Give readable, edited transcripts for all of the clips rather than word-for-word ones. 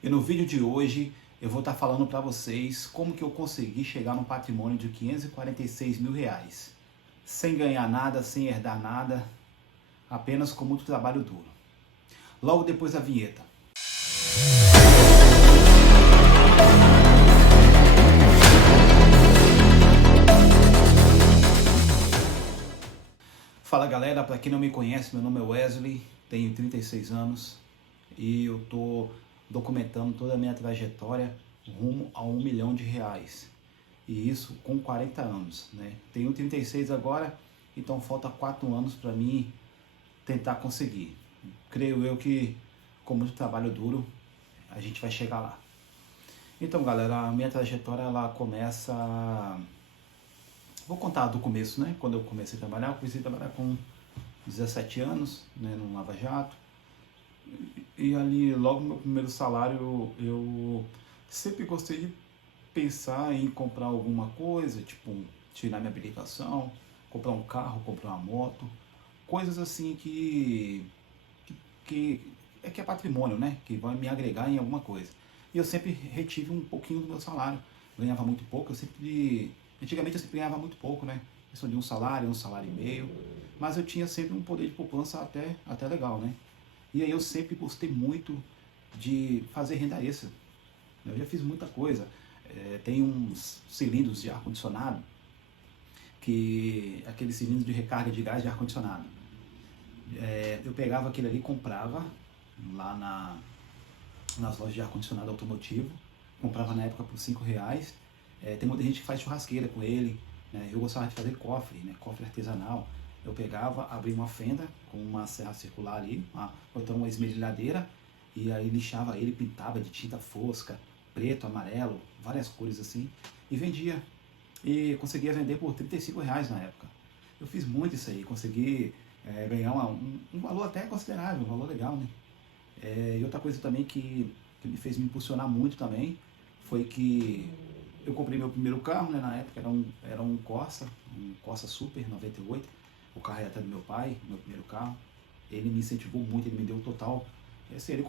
E no vídeo de hoje eu vou estar falando para vocês como que eu consegui chegar num patrimônio de 546 mil reais. Sem ganhar nada, sem herdar nada, apenas com muito trabalho duro. Logo depois da vinheta. Fala galera, para quem não me conhece, meu nome é Wesley, tenho 36 anos e eu estou documentando toda a minha trajetória rumo a 1 milhão de reais. E isso com 40 anos, né? Tenho 36 agora, então falta 4 anos para mim tentar conseguir. Creio eu que com muito trabalho duro a gente vai chegar lá. Então galera, a minha trajetória ela começa... Vou contar do começo, né? Quando eu comecei a trabalhar, eu comecei a trabalhar com 17 anos, né, no Lava Jato. E ali, logo no meu primeiro salário, eu sempre gostei de pensar em comprar alguma coisa, tipo tirar minha habilitação, comprar um carro, comprar uma moto, coisas assim que que é patrimônio, né? Que vai me agregar em alguma coisa. E eu sempre retive um pouquinho do meu salário. Ganhava muito pouco, antigamente eu sempre ganhava muito pouco, né? Questão de um salário e meio. Mas eu tinha sempre um poder de poupança até legal, né? E aí eu sempre gostei muito de fazer renda extra. Eu já fiz muita coisa. Tem uns cilindros de ar-condicionado, que aqueles cilindros de recarga de gás de ar-condicionado. Eu pegava aquele ali e comprava lá nas lojas de ar-condicionado automotivo. Comprava na época por R$ 5. Tem muita gente que faz churrasqueira com ele. Né? Eu gostava de fazer cofre, né? Cofre artesanal. Eu pegava, abria uma fenda com uma serra circular ali, botando uma esmerilhadeira, e aí lixava ele, pintava de tinta fosca, preto, amarelo, várias cores assim, e vendia. E conseguia vender por R$ 35 na época. Eu fiz muito isso aí, consegui ganhar um valor até considerável, um valor legal, né? E outra coisa também que me fez me impulsionar muito também foi que eu comprei meu primeiro carro, né? Na época era um Corsa Super 98. O carro era até do meu pai, meu primeiro carro. Ele me incentivou muito, ele me deu um total. Assim, ele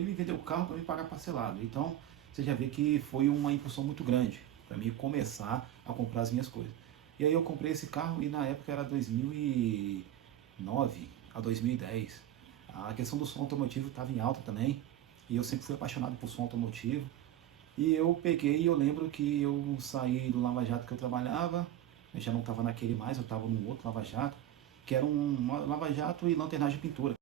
me vendeu o carro para me pagar parcelado. Então você já vê que foi uma impulsão muito grande para mim começar a comprar as minhas coisas. E aí eu comprei esse carro e na época era 2009 a 2010. A questão do som automotivo estava em alta também. E eu sempre fui apaixonado por som automotivo. E eu peguei e eu lembro que eu saí do Lava Jato que eu trabalhava. Eu já não estava naquele mais, eu estava num outro Lava Jato, que era um Lava Jato e lanternagem de pintura.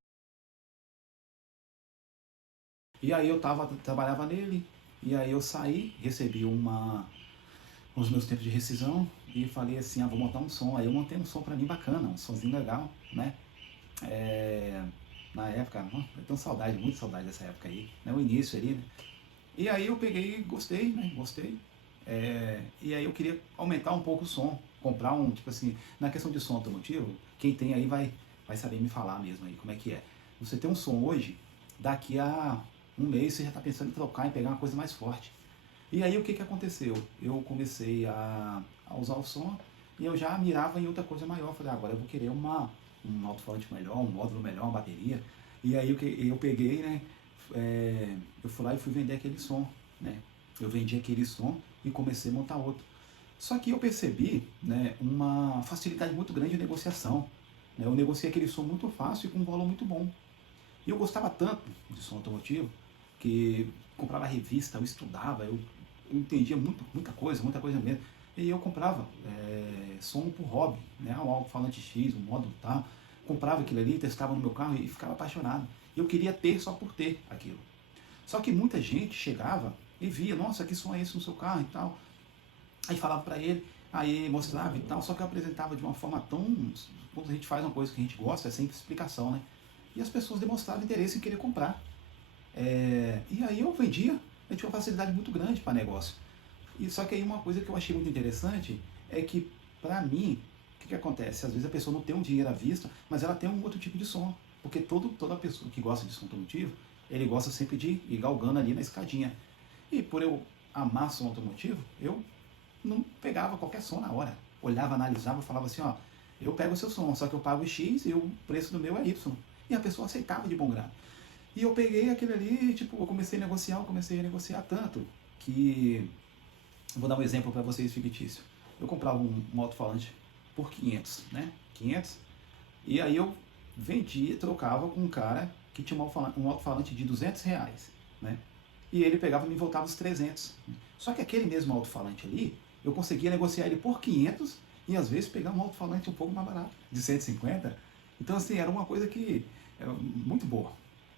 E aí trabalhava nele, e aí eu saí, recebi os meus tempos de rescisão e falei assim, vou montar um som. Aí eu montei um som pra mim bacana, um somzinho legal, né? Na época, eu tenho saudade, muita saudade dessa época aí, né? O início ali, né? E aí eu peguei e gostei, né? Gostei. E aí eu queria aumentar um pouco o som, comprar tipo assim, na questão de som automotivo, quem tem aí vai saber me falar mesmo aí como é que é. Você tem um som hoje, daqui a um mês você já está pensando em trocar e pegar uma coisa mais forte. E aí o que aconteceu? Eu comecei a usar o som e eu já mirava em outra coisa maior. Falei, agora eu vou querer um alto-falante melhor, um módulo melhor, uma bateria. E aí eu peguei, né? Eu fui lá e fui vender aquele som, né? Eu vendi aquele som e comecei a montar outro. Só que eu percebi, né, uma facilidade muito grande de negociação. Né? Eu negociei aquele som muito fácil e com um valor muito bom. E eu gostava tanto de som automotivo que comprava revista, eu estudava, eu entendia muita coisa mesmo. E eu comprava som por hobby, né? Um alto-falante X, um módulo tal. Comprava aquilo ali, testava no meu carro e ficava apaixonado. Eu queria ter só por ter aquilo. Só que muita gente chegava e via, nossa, que som é esse no seu carro e tal. Aí falava pra ele, aí mostrava e tal, só que eu apresentava de uma forma tão... Quando a gente faz uma coisa que a gente gosta, é sempre explicação, né? E as pessoas demonstravam interesse em querer comprar. E aí eu vendia, eu tinha uma facilidade muito grande para negócio. E só que aí uma coisa que eu achei muito interessante é que, pra mim, o que acontece? Às vezes a pessoa não tem um dinheiro à vista, mas ela tem um outro tipo de som. Porque toda pessoa que gosta de som automotivo, ele gosta sempre de ir galgando ali na escadinha. E por eu amar som automotivo, eu não pegava qualquer som na hora. Olhava, analisava, falava assim, eu pego o seu som, só que eu pago X e o preço do meu é Y. E a pessoa aceitava de bom grado. E eu peguei aquele ali, tipo, eu comecei a negociar tanto que, vou dar um exemplo para vocês fictício. Eu comprava um alto-falante por 500, né? 500. E aí eu vendia, trocava com um cara que tinha um alto-falante de R$ 200, né? E ele pegava e me voltava os 300. Só que aquele mesmo alto-falante ali, eu conseguia negociar ele por 500 e às vezes pegar um alto-falante um pouco mais barato, de 150. Então assim, era uma coisa que era muito boa.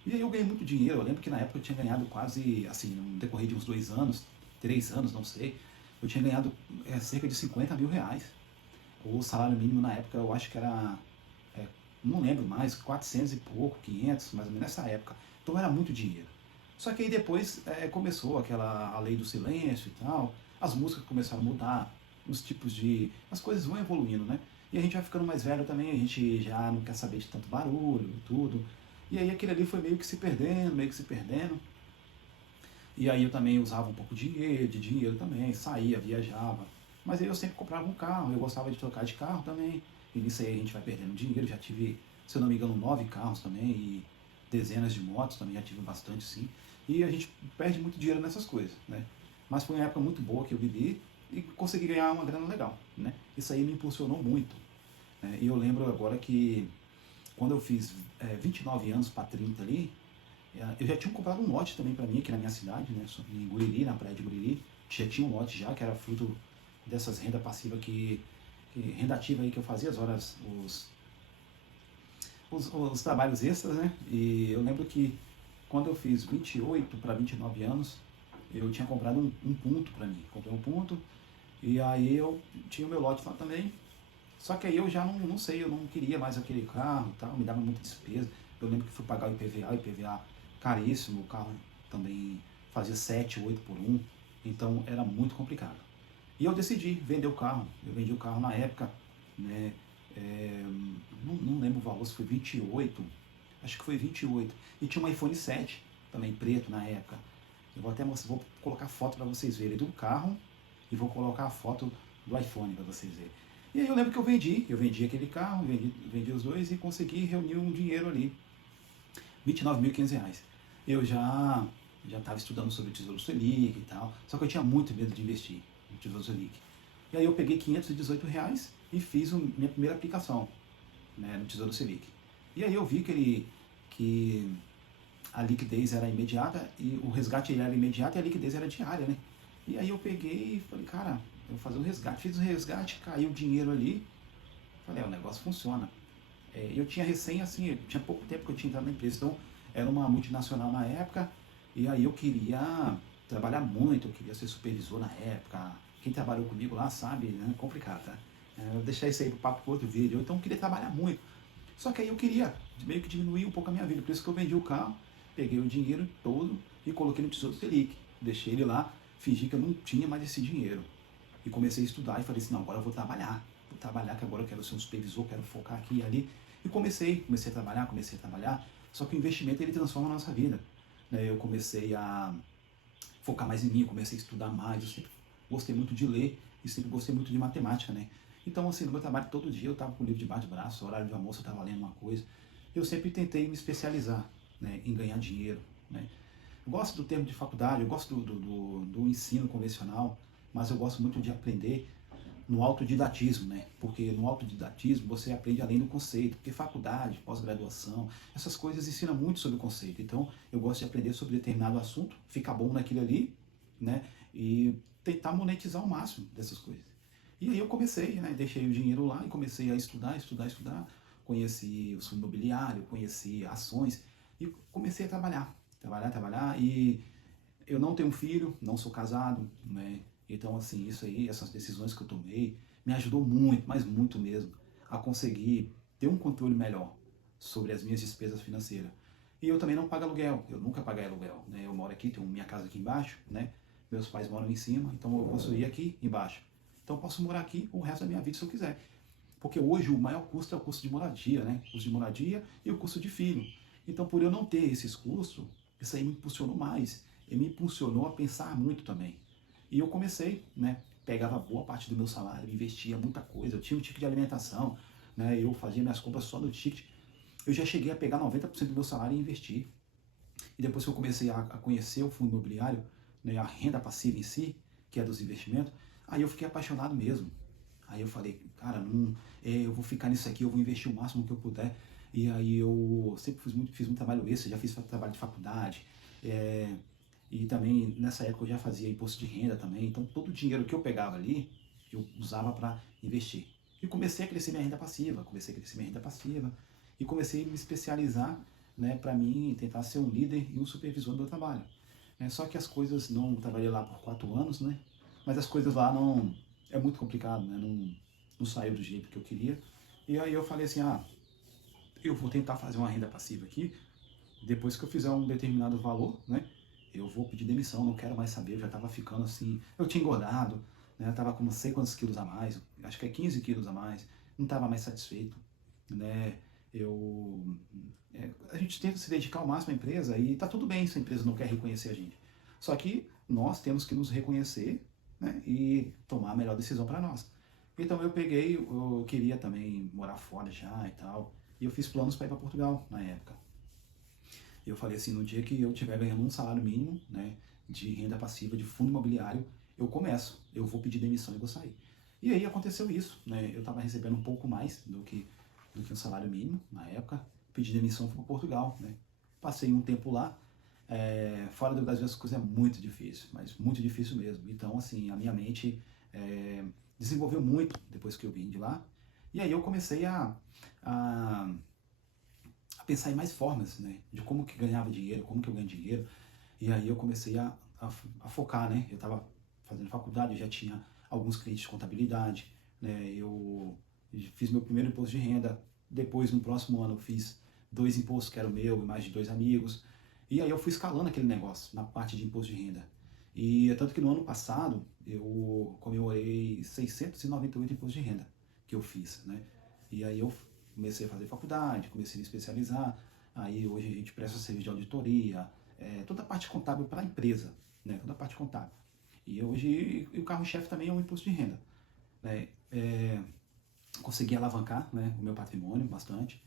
E aí eu ganhei muito dinheiro. Eu lembro que na época eu tinha ganhado quase, assim, no decorrer de uns 2 anos, 3 anos, não sei, eu tinha ganhado cerca de R$ 50.000. O salário mínimo na época eu acho que era, é, não lembro mais, 400 e pouco, 500, mais ou menos nessa época. Então era muito dinheiro. Só que aí depois começou a lei do silêncio e tal, as músicas começaram a mudar, os tipos de... as coisas vão evoluindo, né? E a gente vai ficando mais velho também, a gente já não quer saber de tanto barulho e tudo. E aí aquele ali foi meio que se perdendo, meio que se perdendo. E aí eu também usava um pouco de dinheiro também, saía, viajava. Mas aí eu sempre comprava um carro, eu gostava de trocar de carro também. E nisso aí a gente vai perdendo dinheiro, já tive, se eu não me engano, 9 carros também e dezenas de motos também, já tive bastante sim. E a gente perde muito dinheiro nessas coisas, né? Mas foi uma época muito boa que eu vivi e consegui ganhar uma grana legal, né? Isso aí me impulsionou muito, né? E eu lembro agora que quando eu fiz 29 anos para 30 ali, eu já tinha comprado um lote também para mim aqui na minha cidade, né? Em Guriri, na praia de Guriri. Já tinha um lote já, que era fruto dessas rendas passivas renda ativa aí que eu fazia, as horas, os trabalhos extras, né? E eu lembro que quando eu fiz 28 para 29 anos, eu tinha comprado um ponto para mim. Comprei um ponto e aí eu tinha o meu lote lá também. Só que aí eu já não sei, eu não queria mais aquele carro e tal, me dava muita despesa. Eu lembro que fui pagar o IPVA caríssimo, o carro também fazia 7, 8 por 1, então era muito complicado. E eu decidi vender o carro, eu vendi o carro na época, né, não lembro o valor, se foi 28, acho que foi 28, e tinha um iPhone 7, também preto na época. Eu vou até mostrar, vou colocar foto para vocês verem do carro e vou colocar a foto do iPhone para vocês verem. E aí eu lembro que eu vendi aquele carro, vendi os dois e consegui reunir um dinheiro ali, R$ 29.500. Eu já estava estudando sobre o Tesouro Selic e tal, só que eu tinha muito medo de investir no Tesouro Selic. E aí eu peguei R$ 518 e fiz minha primeira aplicação, né, no Tesouro Selic. E aí eu vi que a liquidez era imediata e o resgate era imediato e a liquidez era diária, né? E aí eu peguei e falei, cara, eu vou fazer o resgate. Fiz o resgate, caiu o dinheiro ali. Falei, o negócio funciona. Eu tinha assim, tinha pouco tempo que eu tinha entrado na empresa, então era uma multinacional na época, e aí eu queria trabalhar muito, eu queria ser supervisor na época. Quem trabalhou comigo lá sabe, né? Complicado, tá? Eu vou deixar isso aí pro papo para outro vídeo. Então eu queria trabalhar muito. Só que aí eu queria meio que diminuir um pouco a minha vida, por isso que eu vendi o carro, peguei o dinheiro todo e coloquei no Tesouro Selic. Deixei ele lá, fingi que eu não tinha mais esse dinheiro. E comecei a estudar e falei assim, não, agora eu vou trabalhar. Vou trabalhar, que agora eu quero ser um supervisor, quero focar aqui e ali. E comecei a trabalhar. Só que o investimento ele transforma a nossa vida, né? Eu comecei a focar mais em mim, comecei a estudar mais. Eu sempre gostei muito de ler e sempre gostei muito de matemática, né? Então, assim, no meu trabalho todo dia eu estava com o livro debaixo do braço, horário de almoço eu estava lendo uma coisa. Eu sempre tentei me especializar, né, em ganhar dinheiro, né? Eu gosto do termo de faculdade, eu gosto do ensino convencional, mas eu gosto muito de aprender no autodidatismo, né? Porque no autodidatismo você aprende além do conceito, porque faculdade, pós-graduação, essas coisas ensinam muito sobre o conceito. Então, eu gosto de aprender sobre determinado assunto, ficar bom naquilo ali, né? E tentar monetizar o máximo dessas coisas. E aí eu comecei, né? Deixei o dinheiro lá e comecei a estudar. Conheci o fundo imobiliário, conheci ações e comecei a trabalhar. E eu não tenho filho, não sou casado, né? Então, assim, isso aí, essas decisões que eu tomei, me ajudou muito, mas muito mesmo, a conseguir ter um controle melhor sobre as minhas despesas financeiras. E eu também não pago aluguel, eu nunca paguei aluguel, né? Eu moro aqui, tenho minha casa aqui embaixo, né? Meus pais moram em cima, então eu posso ir aqui embaixo. Então eu posso morar aqui o resto da minha vida se eu quiser. Porque hoje o maior custo é o custo de moradia, né? O custo de moradia e o custo de filho. Então, por eu não ter esses custos, isso aí me impulsionou mais. E me impulsionou a pensar muito também. E eu comecei, né? Pegava boa parte do meu salário, investia muita coisa. Eu tinha um ticket de alimentação, né? Eu fazia minhas compras só no ticket. Eu já cheguei a pegar 90% do meu salário e investir. E depois que eu comecei a conhecer o fundo imobiliário, né, a renda passiva em si, que é dos investimentos, aí eu fiquei apaixonado mesmo. Aí eu falei, cara, não, eu vou ficar nisso aqui, eu vou investir o máximo que eu puder. E aí eu sempre fiz muito trabalho extra, já fiz trabalho de faculdade, é, e também nessa época eu já fazia imposto de renda também. Então todo o dinheiro que eu pegava ali, eu usava para investir. E comecei a crescer minha renda passiva, e comecei a me especializar, né, para mim tentar ser um líder e um supervisor do meu trabalho. Só que as coisas, não trabalhei lá por 4 anos, né, mas as coisas lá não, é muito complicado, né, não saiu do jeito que eu queria. E aí eu falei assim, eu vou tentar fazer uma renda passiva aqui, depois que eu fizer um determinado valor, né, eu vou pedir demissão, não quero mais saber, eu já estava ficando assim, eu tinha engordado, né, eu estava com não sei quantos quilos a mais, acho que é 15 quilos a mais, não estava mais satisfeito, né, a gente tenta se dedicar ao máximo à empresa e tá tudo bem se a empresa não quer reconhecer a gente, só que nós temos que nos reconhecer, né, e tomar a melhor decisão para nós. Então eu queria também morar fora já e tal, e eu fiz planos para ir para Portugal na época. Eu falei assim, no dia que eu estiver ganhando um salário mínimo, né, de renda passiva, de fundo imobiliário, eu vou pedir demissão e vou sair. E aí aconteceu isso, né, eu estava recebendo um pouco mais do que um salário mínimo na época, pedi demissão para Portugal, né, passei um tempo lá, fora do Brasil as coisas é muito difícil, mas muito difícil mesmo. Então, assim, a minha mente desenvolveu muito depois que eu vim de lá, e aí eu comecei a pensar em mais formas, né, de como que ganhava dinheiro, como que eu ganho dinheiro. E aí eu comecei a focar, né, eu estava fazendo faculdade, eu já tinha alguns clientes de contabilidade, né, eu fiz meu primeiro imposto de renda, depois no próximo ano eu fiz 2 impostos que era o meu e mais de 2 amigos, e aí eu fui escalando aquele negócio na parte de imposto de renda. E é tanto que no ano passado eu comemorei 698 impostos de renda que eu fiz, né, e aí eu comecei a fazer faculdade, comecei a me especializar, aí hoje a gente presta serviço de auditoria, toda a parte contábil para a empresa, né, toda a parte contábil. E hoje o carro-chefe também é um imposto de renda, né, consegui alavancar, né, o meu patrimônio bastante.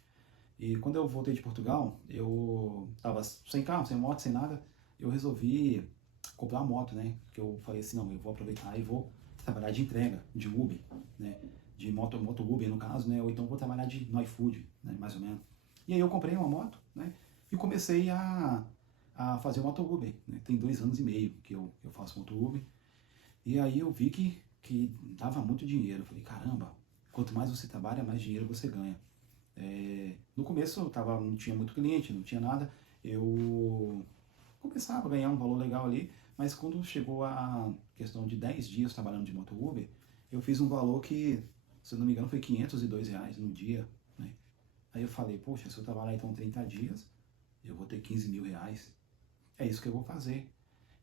E quando eu voltei de Portugal, eu estava sem carro, sem moto, sem nada, eu resolvi comprar uma moto, né, porque eu falei assim, não, eu vou aproveitar e vou trabalhar de entrega, de Uber, né, de moto Uber no caso, né, ou então vou trabalhar no iFood, né, mais ou menos. E aí eu comprei uma moto, né, e comecei a fazer moto Uber, né, tem 2 anos e meio que eu faço moto Uber, e aí eu vi que dava muito dinheiro, eu falei, caramba, quanto mais você trabalha, mais dinheiro você ganha. No começo não tinha muito cliente, não tinha nada, eu começava a ganhar um valor legal ali, mas quando chegou a questão de 10 dias trabalhando de moto Uber, eu fiz um valor que, se eu não me engano, foi R$ 502 no dia, né? Aí eu falei, poxa, se eu trabalhar então 30 dias, eu vou ter 15 mil reais, é isso que eu vou fazer.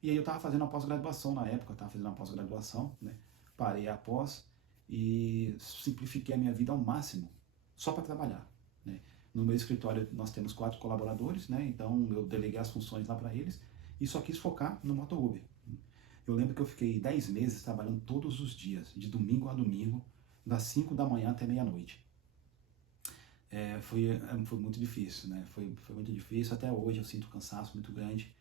E aí eu estava fazendo uma pós-graduação na época, eu estava fazendo uma pós-graduação, né? Parei a pós e simplifiquei a minha vida ao máximo, só para trabalhar, né? No meu escritório nós temos 4 colaboradores, né? Então eu deleguei as funções lá para eles e só quis focar no Moto Uber. Eu lembro que eu fiquei 10 meses trabalhando todos os dias, de domingo a domingo, das 5 da manhã até meia-noite. Foi muito difícil, né? Foi muito difícil, até hoje eu sinto cansaço muito grande,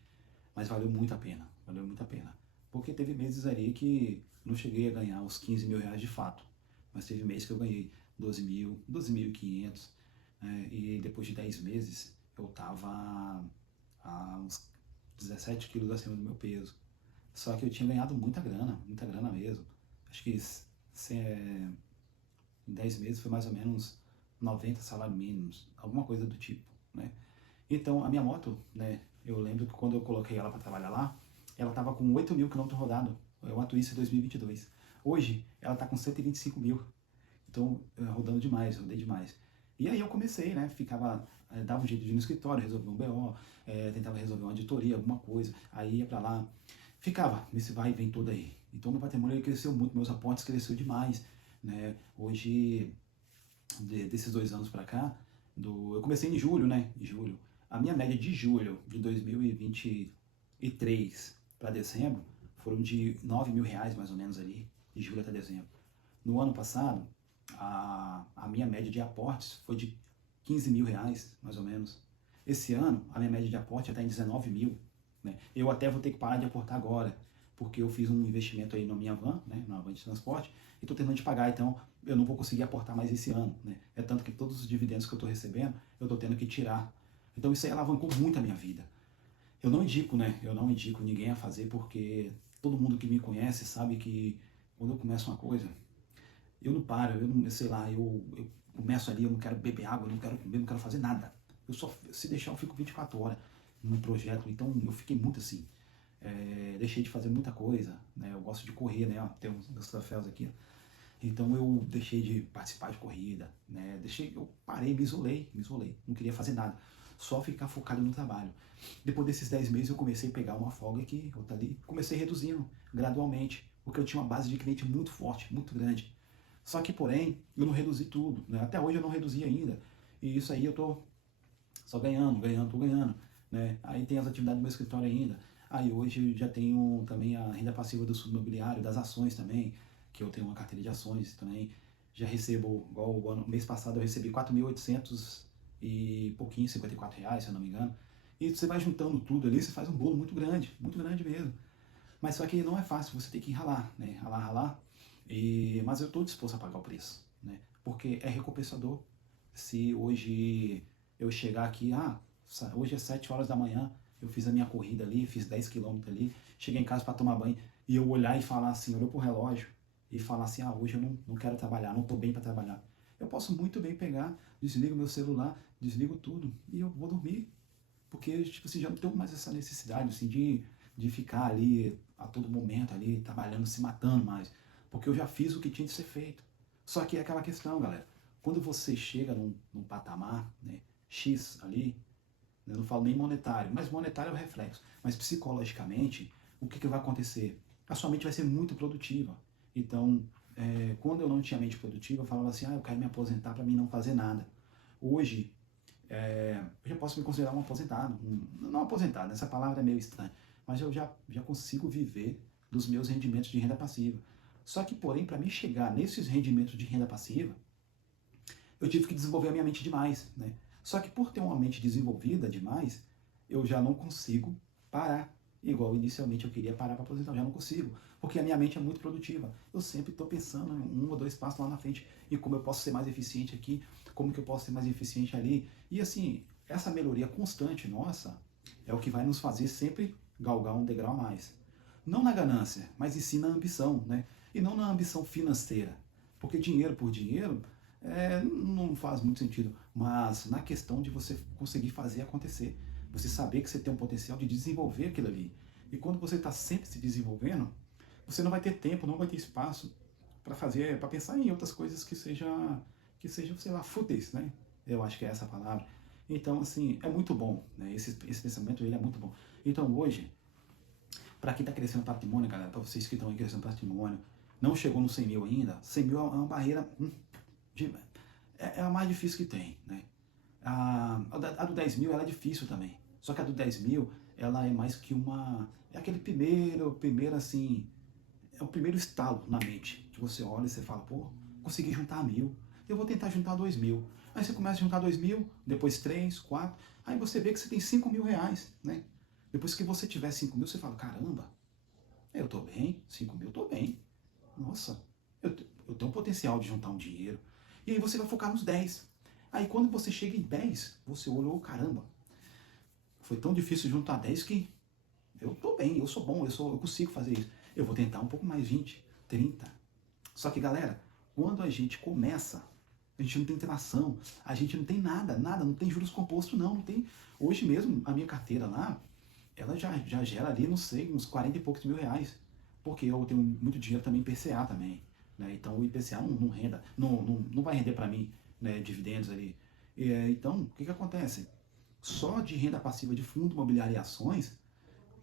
mas valeu muito a pena, valeu muito a pena. Porque teve meses ali que não cheguei a ganhar os 15 mil reais de fato, mas teve meses que eu ganhei 12 mil, 12.500, e depois de 10 meses eu estava a uns 17 quilos acima do meu peso. Só que eu tinha ganhado muita grana mesmo. Acho que em 10 meses foi mais ou menos 90 salários mínimos, alguma coisa do tipo, né? Então, a minha moto, né, eu lembro que quando eu coloquei ela para trabalhar lá, ela estava com 8 mil quilômetros rodados, é uma Twister 2022. Hoje, ela está com 125 mil, então rodando demais, rodei demais. E aí eu comecei, né, dava um jeito de ir no escritório, resolver um BO, tentava resolver uma auditoria, alguma coisa, aí ia para lá, ficava nesse vai e vem todo aí. Então meu patrimônio ele cresceu muito, meus aportes cresceu demais, né, hoje, desses 2 anos para cá, eu comecei em julho, né, em julho, a minha média de julho de 2023 para dezembro foram de 9 mil reais mais ou menos ali, de julho até dezembro. No ano passado, a minha média de aportes foi de 15 mil reais, mais ou menos. Esse ano, a minha média de aporte está em 19 mil. Né? Eu até vou ter que parar de aportar agora, porque eu fiz um investimento aí na minha van, né, na van de transporte, e estou terminando de pagar, então eu não vou conseguir aportar mais esse ano. Né? É tanto que todos os dividendos que eu estou recebendo, eu estou tendo que tirar. Então isso aí alavancou muito a minha vida. Eu não indico, né? Eu não indico ninguém a fazer, porque todo mundo que me conhece sabe que quando eu começo uma coisa, eu não paro, eu não, sei lá, eu começo ali, eu não quero beber água, eu não quero comer, não quero fazer nada. Eu só, se deixar, eu fico 24 horas no projeto, então eu fiquei muito assim. Deixei de fazer muita coisa, né? Eu gosto de correr, né? Ó, tem uns meus troféus aqui. Então eu deixei de participar de corrida, né? Eu parei, me isolei, não queria fazer nada, só ficar focado no trabalho. Depois desses 10 meses eu comecei a pegar uma folga aqui, outra ali, comecei reduzindo gradualmente, porque eu tinha uma base de cliente muito forte, muito grande. Só que, porém, eu não reduzi tudo, né? Até hoje eu não reduzi ainda, e isso aí eu tô só tô ganhando, né? Aí tem as atividades do meu escritório ainda. Aí hoje já tenho também a renda passiva do fundo imobiliário, das ações também, que eu tenho uma carteira de ações também. Já recebo, igual o mês passado eu recebi 4.800 e pouquinho, R$ 54, se eu não me engano. E você vai juntando tudo ali, você faz um bolo muito grande mesmo. Mas só que não é fácil, você tem que ralar, né? Ralar. Mas eu estou disposto a pagar o preço, né? Porque é recompensador. Se hoje eu chegar aqui, hoje é 7 horas da manhã, eu fiz a minha corrida ali, fiz 10 quilômetros ali, cheguei em casa para tomar banho, e eu olhar e falar assim, olhar pro relógio, e falar assim, hoje eu não quero trabalhar, não estou bem para trabalhar. Eu posso muito bem pegar, desligo meu celular, desligo tudo, e eu vou dormir. Porque, tipo assim, já não tenho mais essa necessidade, assim, de ficar ali a todo momento, ali, trabalhando, se matando mais. Porque eu já fiz o que tinha de ser feito. Só que é aquela questão, galera. Quando você chega num patamar, né, X ali, eu não falo nem monetário, mas monetário é o reflexo. Mas psicologicamente, o que vai acontecer? A sua mente vai ser muito produtiva. Então, quando eu não tinha mente produtiva, eu falava assim, eu quero me aposentar para mim não fazer nada. Hoje, eu já posso me considerar um aposentado. Não aposentado, essa palavra é meio estranha, mas eu já consigo viver dos meus rendimentos de renda passiva. Só que, porém, para mim chegar nesses rendimentos de renda passiva, eu tive que desenvolver a minha mente demais, né? Só que por ter uma mente desenvolvida demais, eu já não consigo parar. Igual inicialmente eu queria parar para aposentar, eu já não consigo, porque a minha mente é muito produtiva. Eu sempre estou pensando em 1 ou 2 passos lá na frente, e como eu posso ser mais eficiente aqui, como que eu posso ser mais eficiente ali. E assim, essa melhoria constante nossa é o que vai nos fazer sempre galgar um degrau a mais. Não na ganância, mas e sim na ambição, né? E não na ambição financeira, porque dinheiro por dinheiro não faz muito sentido, mas na questão de você conseguir fazer acontecer, você saber que você tem um potencial de desenvolver aquilo ali. E quando você está sempre se desenvolvendo, você não vai ter tempo, não vai ter espaço para pensar em outras coisas que sejam, sei lá, fúteis, né? Eu acho que é essa a palavra. Então, assim, é muito bom, né? Esse pensamento, ele é muito bom. Então, hoje, para quem está crescendo patrimônio, galera, para vocês que estão aí crescendo patrimônio, não chegou no 100 mil ainda, 100 mil é uma barreira é a mais difícil que tem, né? A do 10 mil ela é difícil também. Só que a do 10 mil, ela é mais que é aquele primeiro assim, é o primeiro estalo na mente. Que você olha e você fala, pô, consegui juntar 1.000, eu vou tentar juntar 2.000. Aí você começa a juntar 2.000, depois 3, 4, aí você vê que você tem 5 mil reais, né? Depois que você tiver 5 mil, você fala, caramba, eu tô bem, 5 mil eu tô bem. Nossa, eu tenho um potencial de juntar um dinheiro. E aí você vai focar nos 10. Aí quando você chega em 10, você olhou, caramba, foi tão difícil juntar 10 que eu tô bem, eu sou bom, eu consigo fazer isso. Eu vou tentar um pouco mais, 20, 30. Só que, galera, quando a gente começa, a gente não tem tração, a gente não tem nada, não tem juros compostos, não tem. Hoje mesmo, a minha carteira lá, ela já gera ali, não sei, uns 40 e poucos mil reais. Porque eu tenho muito dinheiro também em IPCA também. Né? Então o IPCA não vai render para mim, né, dividendos ali. Então, o que acontece? Só de renda passiva de fundo imobiliário e ações,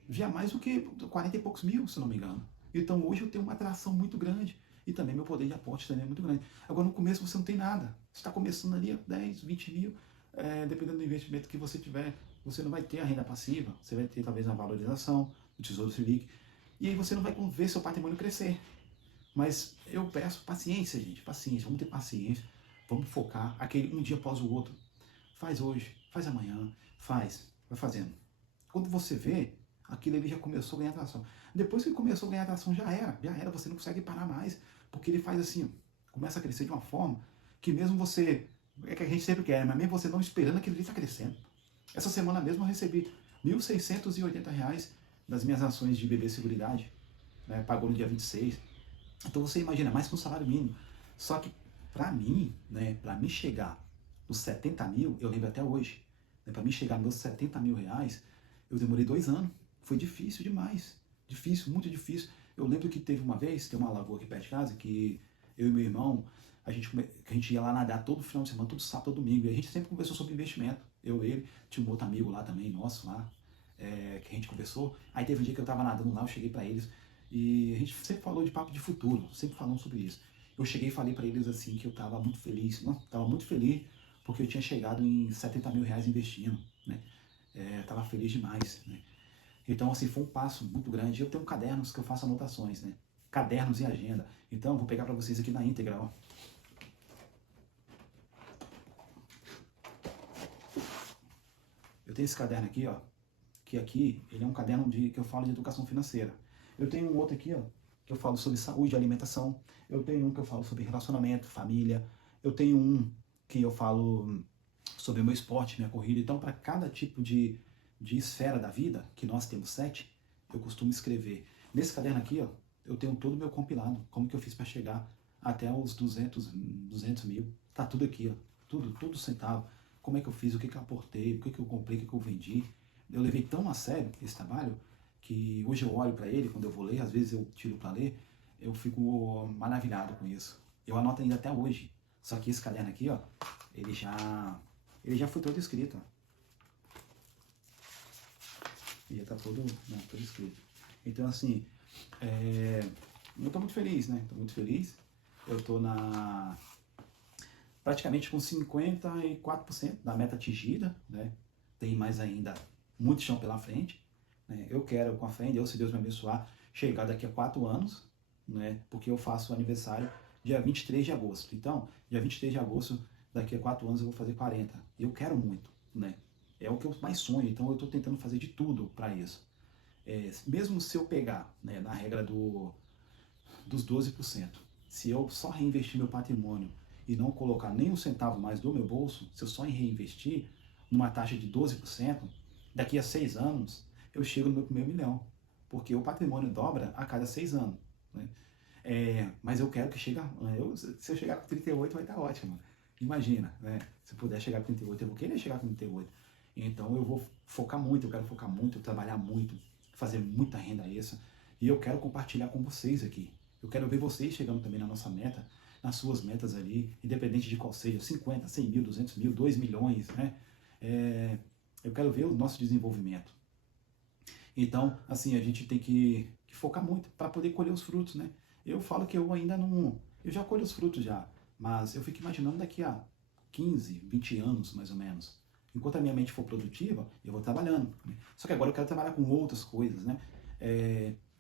já é mais do que 40 e poucos mil, se não me engano. Então hoje eu tenho uma atração muito grande. E também meu poder de aporte também é muito grande. Agora no começo você não tem nada. Você está começando ali 10, 20 mil, dependendo do investimento que você tiver, você não vai ter a renda passiva, você vai ter talvez uma valorização do Tesouro Selic. E aí você não vai ver seu patrimônio crescer. Mas eu peço paciência, gente, paciência, vamos ter paciência, vamos focar aquele um dia após o outro. faz hoje, faz amanhã, vai fazendo. Quando você vê, aquilo ele já começou a ganhar tração. Depois que começou a ganhar tração, já era, você não consegue parar mais, porque ele faz assim, começa a crescer de uma forma que mesmo você, é que a gente sempre quer, mas mesmo você não esperando, aquilo ali está crescendo. Essa semana mesmo eu recebi R$ 1.680 das minhas ações de BB Seguridade, né, pagou no dia 26. Então você imagina, mais que um salário mínimo. Só que para mim, né, para mim chegar nos 70 mil, eu lembro até hoje, né, para mim chegar nos 70 mil reais, eu demorei 2 anos. Foi difícil demais. Difícil, muito difícil. Eu lembro que teve uma vez, tem uma lagoa aqui perto de casa, que eu e meu irmão, a gente ia lá nadar todo final de semana, todo sábado, todo domingo. E a gente sempre conversou sobre investimento. Eu, ele, tinha um outro amigo lá também, nosso lá, que a gente conversou. Aí teve um dia que eu estava nadando lá, eu cheguei para eles, e a gente sempre falou de papo de futuro, sempre falamos sobre isso. Eu cheguei e falei para eles assim que eu estava muito feliz, estava muito feliz porque eu tinha chegado em 70 mil reais investindo, né? Estava feliz demais, né? Então, assim, foi um passo muito grande. Eu tenho cadernos que eu faço anotações, né? Cadernos e agenda. Então, eu vou pegar para vocês aqui na íntegra, ó. Eu tenho esse caderno aqui, ó, que aqui, ele é um caderno que eu falo de educação financeira. Eu tenho um outro aqui, ó, que eu falo sobre saúde e alimentação. Eu tenho um que eu falo sobre relacionamento, família. Eu tenho um que eu falo sobre o meu esporte, minha corrida. Então, para cada tipo de esfera da vida, que nós temos 7, eu costumo escrever. Nesse caderno aqui, ó, eu tenho todo o meu compilado, como que eu fiz para chegar até os 200 mil. Tá tudo aqui, ó, tudo centavo. Como é que eu fiz, o que que eu aportei, o que que eu comprei, o que que eu vendi. Eu levei tão a sério esse trabalho que hoje eu olho para ele, quando eu vou ler, às vezes eu tiro para ler, eu fico maravilhado com isso. Eu anoto ainda até hoje. Só que esse caderno aqui, ó, ele já foi todo escrito, ó. E já tá todo escrito. Então, assim, eu tô muito feliz, né? Tô muito feliz. Eu tô praticamente com 54% da meta atingida, né? Tem mais ainda muito chão pela frente, né? Eu quero, com a fé em Deus, se Deus me abençoar, chegar daqui a 4 anos, né? Porque eu faço aniversário dia 23 de agosto. Então, dia 23 de agosto, daqui a 4 anos eu vou fazer 40. Eu quero muito, né? É o que eu mais sonho, então eu estou tentando fazer de tudo para isso. Mesmo se eu pegar, né, na regra dos 12%, se eu só reinvestir meu patrimônio e não colocar nem um centavo mais do meu bolso, se eu só reinvestir numa taxa de 12%, daqui a 6 anos eu chego no meu primeiro milhão, porque o patrimônio dobra a cada 6 anos. Né? Mas eu quero que chegue, se eu chegar com 38 vai estar ótimo. Imagina, né? Se eu puder chegar com 38, eu vou querer chegar com 38. Então eu vou focar muito, eu quero focar muito, trabalhar muito, fazer muita renda extra. E eu quero compartilhar com vocês aqui. Eu quero ver vocês chegando também na nossa meta, nas suas metas ali, independente de qual seja, 50, 100 mil, 200 mil, 2 milhões, né? Eu quero ver o nosso desenvolvimento. Então, assim, a gente tem que focar muito para poder colher os frutos, né? Eu falo que eu ainda não... Eu já colho os frutos já, mas eu fico imaginando daqui a 15, 20 anos, mais ou menos. Enquanto a minha mente for produtiva, eu vou trabalhando. Né? Só que agora eu quero trabalhar com outras coisas, né?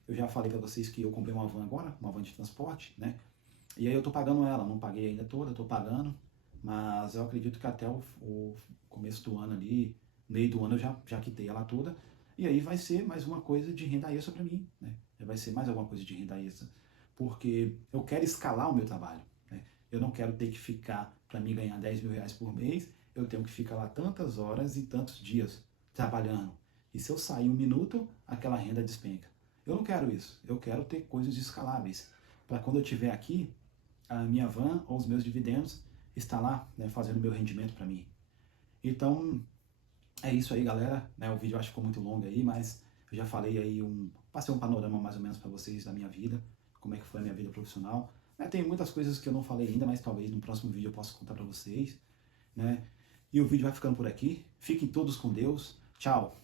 Eu já falei para vocês que eu comprei uma van agora, uma van de transporte, né? E aí eu tô pagando ela, não paguei ainda toda, tô pagando, mas eu acredito que até o começo do ano ali, meio do ano eu já quitei ela toda, e aí vai ser mais uma coisa de renda extra para mim, né? Vai ser mais alguma coisa de renda extra, porque eu quero escalar o meu trabalho, né? Eu não quero ter que ficar, para mim ganhar 10 mil reais por mês, eu tenho que ficar lá tantas horas e tantos dias trabalhando. E se eu sair 1 minuto, aquela renda despenca. Eu não quero isso. Eu quero ter coisas escaláveis. Para quando eu estiver aqui, a minha van ou os meus dividendos está lá, né, fazendo meu rendimento para mim. Então, é isso aí, galera. Né, o vídeo eu acho que ficou muito longo aí, mas eu já falei aí, passei um panorama mais ou menos para vocês da minha vida, como é que foi a minha vida profissional. Tem muitas coisas que eu não falei ainda, mas talvez no próximo vídeo eu possa contar para vocês. Né? E o vídeo vai ficando por aqui. Fiquem todos com Deus. Tchau!